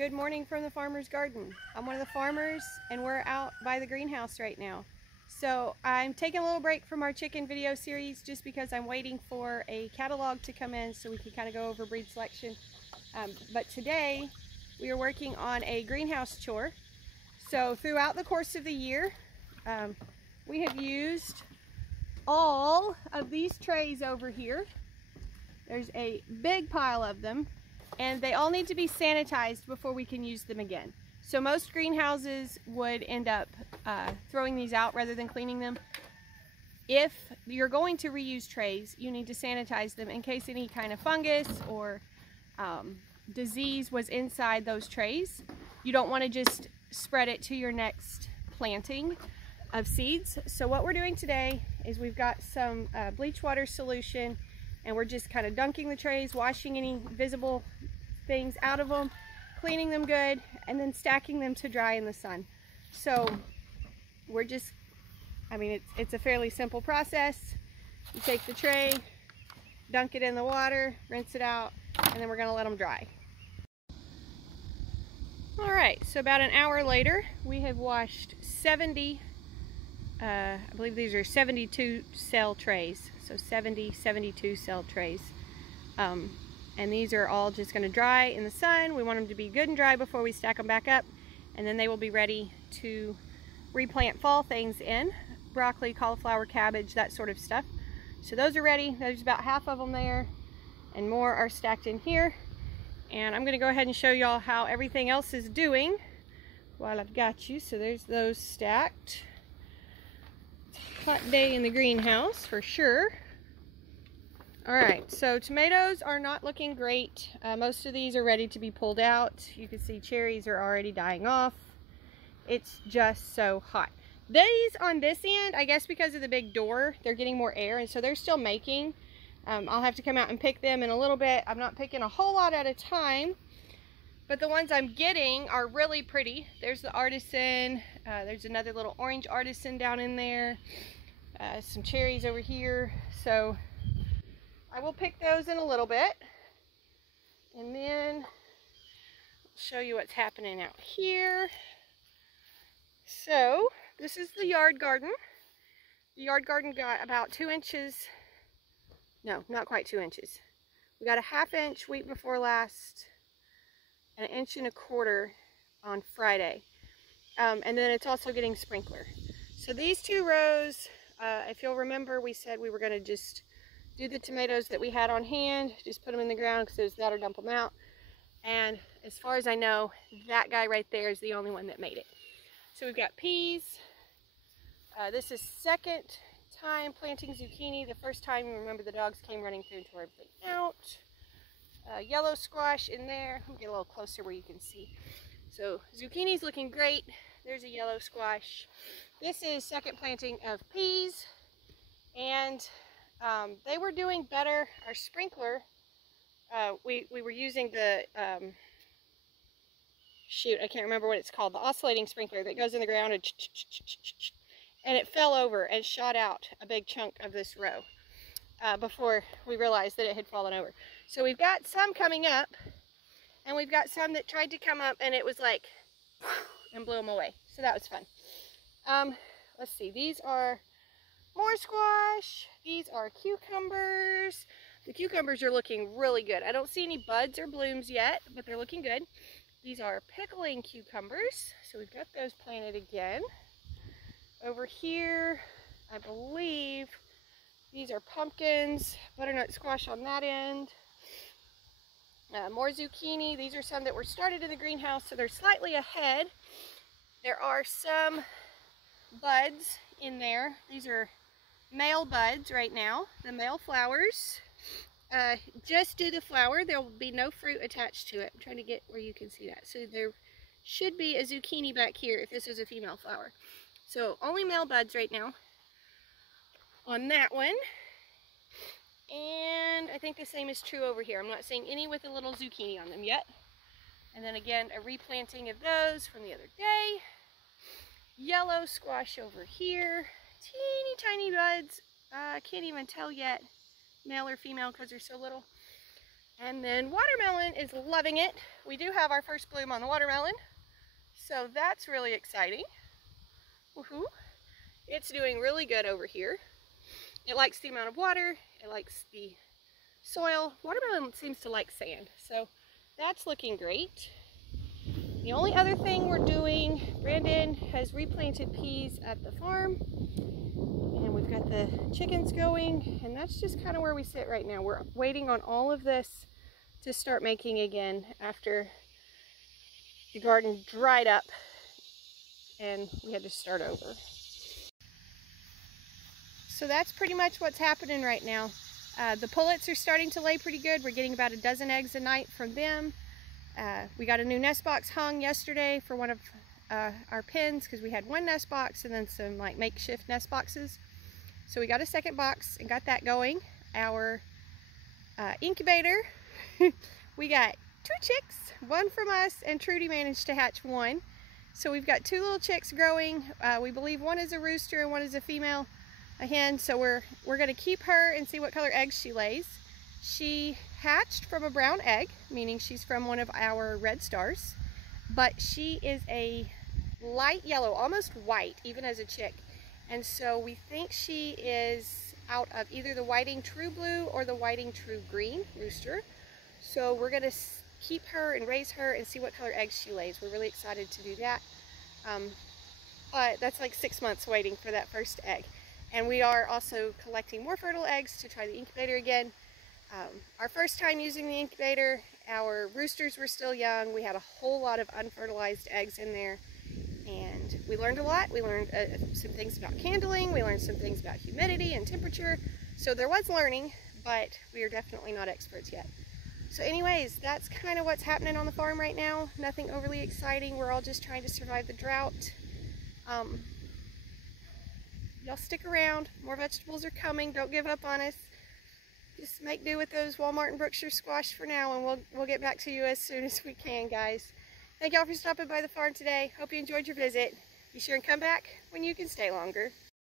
Good morning from the farmer's garden. I'm one of the farmers and we're out by the greenhouse right now. So I'm taking a little break from our chicken video series just because I'm waiting for a catalog to come in so we can kind of go over breed selection. But today we are working on a greenhouse chore. So throughout the course of the year, we have used all of these trays over here. There's a big pile of them, and they all need to be sanitized before we can use them again. So most greenhouses would end up throwing these out rather than cleaning them. If you're going to reuse trays, you need to sanitize them in case any kind of fungus or disease was inside those trays. You don't want to just spread it to your next planting of seeds. So what we're doing today is we've got some bleach water solution, and we're just kind of dunking the trays, washing any visible things out of them, cleaning them good, and then stacking them to dry in the sun. So we're just, it's a fairly simple process. You take the tray, dunk it in the water, rinse it out, and then we're gonna let them dry. All right, so about an hour later, we have washed 70, I believe these are 72 cell trays. So 72 cell trays. And these are all just going to dry in the sun. We want them to be good and dry before we stack them back up. And then they will be ready to replant fall things in. Broccoli, cauliflower, cabbage, that sort of stuff. So those are ready. There's about half of them there. And more are stacked in here. And I'm going to go ahead and show y'all how everything else is doing while I've got you. So there's those stacked. Hot day in the greenhouse for sure. Alright, so tomatoes are not looking great. Most of these are ready to be pulled out. You can see cherries are already dying off. It's just so hot. These on this end, I guess because of the big door, they're getting more air, and so they're still making. I'll have to come out and pick them in a little bit. I'm not picking a whole lot at a time, but the ones I'm getting are really pretty. There's the artisan. There's another little orange artisan down in there. Some cherries over here. So I will pick those in a little bit. And then I'll show you what's happening out here. So this is the yard garden. The yard garden got about 2 inches. No, not quite 2 inches. We got a 1/2 inch week before last. And 1.25 inches on Friday. And then it's also getting sprinkler. So these 2 rows, if you'll remember, we said we were going to just do the tomatoes that we had on hand, just put them in the ground because it was that or dump them out. And as far as I know, that guy right there is the only one that made it. So we've got peas. This is second time planting zucchini. The first time, you remember, the dogs came running through and tore everything out. Yellow squash in there. Let me get a little closer where you can see. So zucchini's looking great. There's a yellow squash. This is second planting of peas, and they were doing better. Our sprinkler, we were using the shoot, I can't remember what it's called, the oscillating sprinkler that goes in the ground and it fell over and shot out a big chunk of this row before we realized that it had fallen over. So we've got some coming up, and we've got some that tried to come up and it was like and blew them away. So that was fun. Let's see, these are more squash. These are cucumbers. The cucumbers are looking really good. I don't see any buds or blooms yet, but they're looking good. These are pickling cucumbers. So we've got those planted again. Over here, I believe these are pumpkins, butternut squash on that end. More zucchini. These are some that were started in the greenhouse, so they're slightly ahead. There are some buds in there. These are male buds right now, the male flowers. Just do the flower. There will be no fruit attached to it. I'm trying to get where you can see that. So there should be a zucchini back here if this is a female flower. So only male buds right now on that one. And I think the same is true over here. I'm not seeing any with a little zucchini on them yet. And then again, a replanting of those from the other day. Yellow squash over here. Teeny tiny buds. I can't even tell yet, male or female, because they're so little. And then watermelon is loving it. We do have our first bloom on the watermelon, so that's really exciting. Woohoo! It's doing really good over here. It likes the amount of water, it likes the soil. Watermelon seems to like sand, so that's looking great. The only other thing we're doing, Brandon has replanted peas at the farm, and we've got the chickens going, and that's just kind of where we sit right now. We're waiting on all of this to start making again after the garden dried up and we had to start over. So that's pretty much what's happening right now. The pullets are starting to lay pretty good. We're getting about a dozen eggs a night from them. We got a new nest box hung yesterday for one of our pens because we had one nest box and then some like makeshift nest boxes. So we got a second box and got that going. Our incubator, we got 2 chicks, one from us, and Trudy managed to hatch one. So we've got 2 little chicks growing. We believe one is a rooster and one is a female, a hen. So we're gonna keep her and see what color eggs she lays. She hatched from a brown egg, meaning she's from one of our red stars, but she is a light yellow, almost white, even as a chick. And so we think she is out of either the whiting true blue or the whiting true green rooster. So we're gonna keep her and raise her and see what color eggs she lays. We're really excited to do that. But that's like 6 months waiting for that first egg. And we are also collecting more fertile eggs to try the incubator again. Our first time using the incubator, our roosters were still young. We had a whole lot of unfertilized eggs in there, and we learned a lot. We learned some things about candling. We learned some things about humidity and temperature. So there was learning, but we are definitely not experts yet. So anyways, that's kind of what's happening on the farm right now. Nothing overly exciting. We're all just trying to survive the drought. Y'all stick around. More vegetables are coming. Don't give up on us. Just make do with those Walmart and Brookshire squash for now, and we'll get back to you as soon as we can, guys. Thank y'all for stopping by the farm today. Hope you enjoyed your visit. Be sure and come back when you can stay longer.